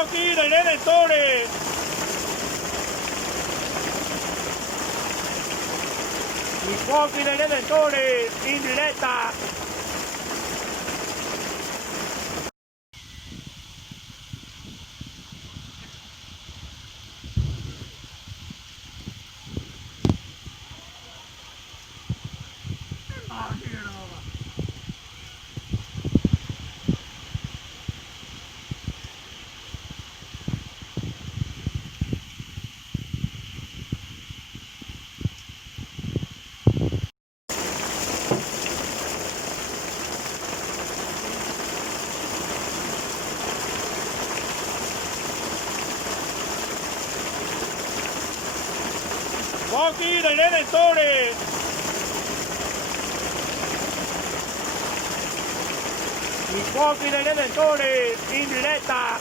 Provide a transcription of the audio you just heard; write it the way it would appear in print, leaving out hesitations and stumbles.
Fuochi dei Redentori! I fuochi dei Redentori in diretta! Fuochi dei Redentori! I fuochi dei Redentori in diretta!